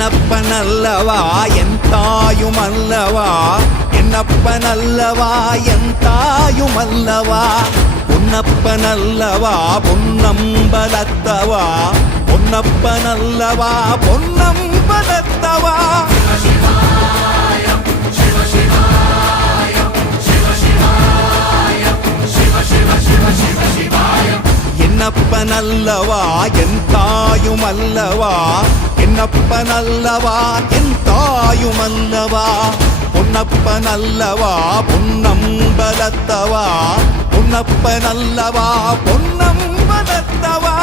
என்னப்பனல்லவா என் தாயுமல்லவா என்னப்பனல்லவா என் தாயுமல்லவா பொன்னப்பனல்லவா பொன்னம்பலத்தவா பொன்னப்பனல்லவா பொன்னம்பலத்தவா என்னப்பனல்லவா என் தாயுமல்லவா என்னப்பனல்லவா என் தாயுமல்லவா பொன்னப்பனல்லவா பொன்னம்பலத்தவா பொன்னப்பனல்லவா பொன்னம்பலத்தவா